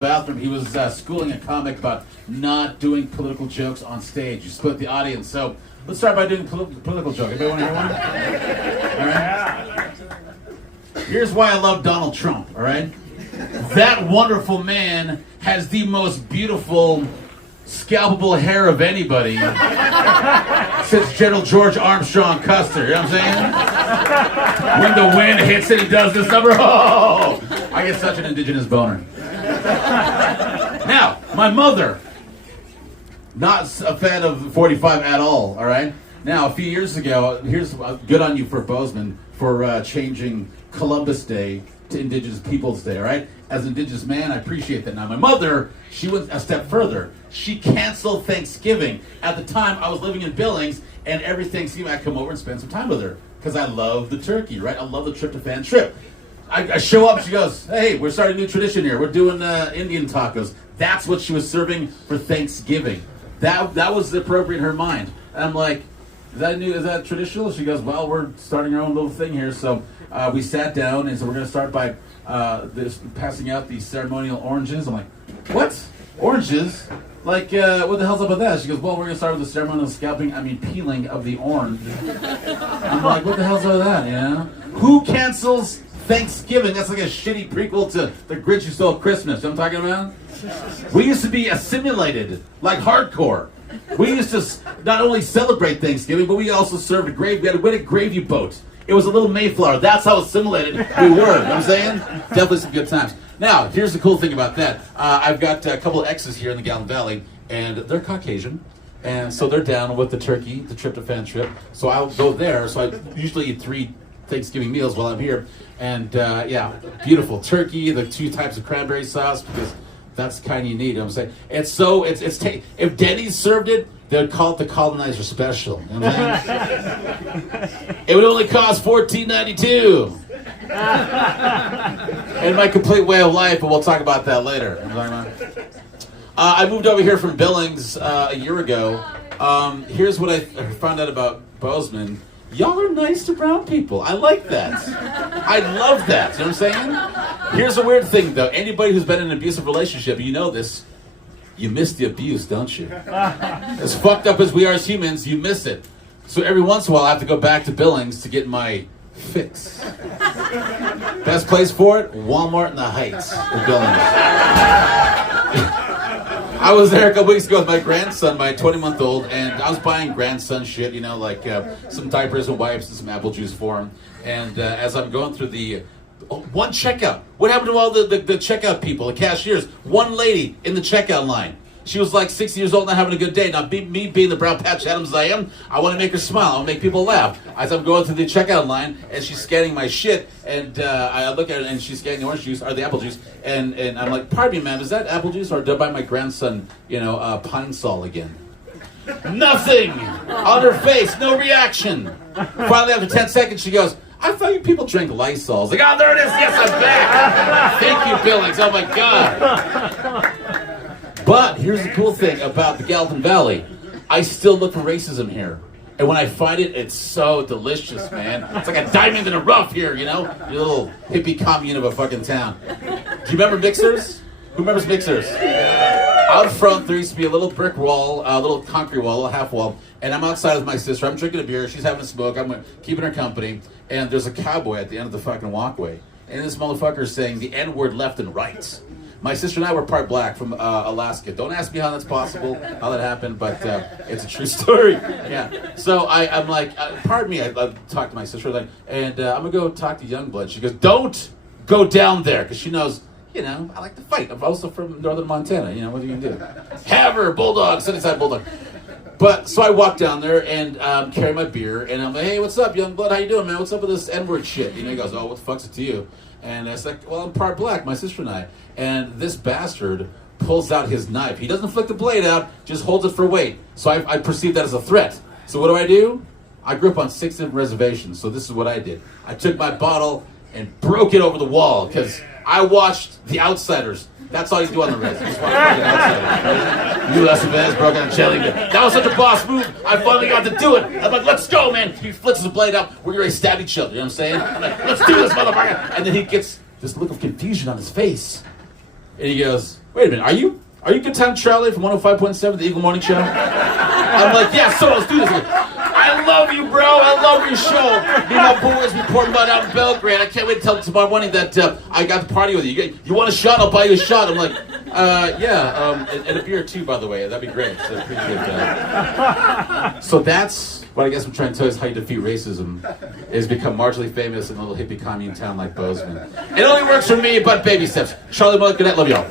bathroom. He was schooling a comic about not doing political jokes on stage. You split the audience. So let's start by doing political joke. Anybody want to hear one? All right. Here's why I love Donald Trump. All right. That wonderful man has the most beautiful, scalpable hair of anybody since General George Armstrong Custer. You know what I'm saying? When the wind hits it, he does this number. Oh, I get such an indigenous boner. Now, my mother, not a fan of 45 at all, all right? Now, a few years ago, here's good on you for Bozeman for changing Columbus Day to Indigenous Peoples Day, all right? As an Indigenous man, I appreciate that. Now, my mother, she went a step further. She canceled Thanksgiving. At the time, I was living in Billings, and every Thanksgiving, I'd come over and spend some time with her because I love the turkey, right? I love the tryptophan trip. I show up, she goes, hey, we're starting a new tradition here. We're doing Indian tacos. That's what she was serving for Thanksgiving. That was appropriate in her mind. And I'm like, is that traditional? She goes, well, we're starting our own little thing here. So we sat down and said, we're going to start by passing out these ceremonial oranges. I'm like, what? Oranges? Like, what the hell's up with that? She goes, well, we're going to start with the ceremonial peeling of the orange. I'm like, what the hell's up with that, you know? Who cancels Thanksgiving? That's like a shitty prequel to The Grinch Who Stole Christmas. You know what I'm talking about? We used to be assimilated, like hardcore. We used to not only celebrate Thanksgiving, but we also served a gravy. We had a gravy boat. It was a little Mayflower. That's how assimilated we were. You know what I'm saying? Definitely some good times. Now, here's the cool thing about that. I've got a couple of exes here in the Gallen Valley, and they're Caucasian. And so they're down with the turkey, the tryptophan trip. So I'll go there. So I usually eat 3 Thanksgiving meals while I'm here. And yeah, beautiful turkey, the 2 types of cranberry sauce, because that's the kind you need. You know what I'm saying? If Denny's served it, they'd call it the colonizer special. You know what I'm saying? It would only cost $14.92. And my complete way of life, but we'll talk about that later. You know what I'm talking about? I moved over here from Billings a year ago. Here's what I found out about Bozeman. Y'all are nice to brown people. I like that. I love that. You know what I'm saying? Here's a weird thing, though. Anybody who's been in an abusive relationship, you know this. You miss the abuse, don't you? As fucked up as we are as humans, you miss it. So every once in a while, I have to go back to Billings to get my fix. Best place for it? Walmart in the Heights in Billings. I was there a couple weeks ago with my grandson, my 20-month-old, and I was buying grandson shit, you know, like some diapers and wipes and some apple juice for him. And as I'm going through the one checkout, what happened to all the checkout people, the cashiers? One lady in the checkout line. She was like 60 years old, not having a good day. Now, me being the brown patch Adams I am, I want to make her smile. I want to make people laugh. As I'm going through the checkout line, and she's scanning my shit, and I look at it, and she's scanning the orange juice, or the apple juice, and I'm like, pardon me, ma'am, is that apple juice, or did I buy my grandson, Pine Sol again? Nothing! On her face, no reaction. Finally, after 10 seconds, she goes, I thought you people drank Lysol. I was like, oh, there it is, yes, I'm back! Thank you, Billings, oh my God. But here's the cool thing about the Galvin Valley. I still look for racism here. And when I find it, it's so delicious, man. It's like a diamond in a rough here, you know? Your little hippie commune of a fucking town. Do you remember Mixers? Who remembers Mixers? Out front, there used to be a little brick wall, a little concrete wall, a little half wall. And I'm outside with my sister. I'm drinking a beer. She's having a smoke. I'm keeping her company. And there's a cowboy at the end of the fucking walkway. And this motherfucker is saying the N-word left and right. My sister and I were part black from Alaska. Don't ask me how that's possible, how that happened, but it's a true story. Yeah. So I'm like, pardon me, I talked to my sister, and I'm going to go talk to Youngblood. She goes, don't go down there, because she knows, I like to fight. I'm also from northern Montana. What are you going to do? Have her, bulldog, Sunnyside bulldog. But, so I walk down there and carry my beer, and I'm like, hey, what's up, Youngblood? How you doing, man? What's up with this N-word shit? He goes, oh, what the fuck's it to you? And it's like, well, I'm part black, my sister and I. And this bastard pulls out his knife. He doesn't flick the blade out, just holds it for weight. So I perceive that as a threat. So what do? I grew up on 6 different reservations, so this is what I did. I took my bottle and broke it over the wall, because I watched The Outsiders. That's all you do on the res. You just watch fucking Outsiders. You Estevez broke on jelly. That was such a boss move. I finally got to do it. I'm like, let's go, man. He flips the blade out. We're going to stab each other. You know what I'm saying? I'm like, let's do this, motherfucker. And then he gets this look of confusion on his face. And he goes, wait a minute, are you Good Time Charlie from 105.7, the Eagle Morning Show? I'm like, yeah, so let's do this. Like, I love you, bro. I love your show. Me and my boys reporting about out in Belgrade. I can't wait to tell tomorrow morning that I got to party with you. You want a shot? I'll buy you a shot. I'm like, yeah, and a beer too, by the way. That'd be great. So I appreciate that. So that's what I guess I'm trying to tell you is how you defeat racism, is become marginally famous in a little hippie commune town like Bozeman. It only works for me, but baby steps. Charlie Mulluk, good night. Love y'all.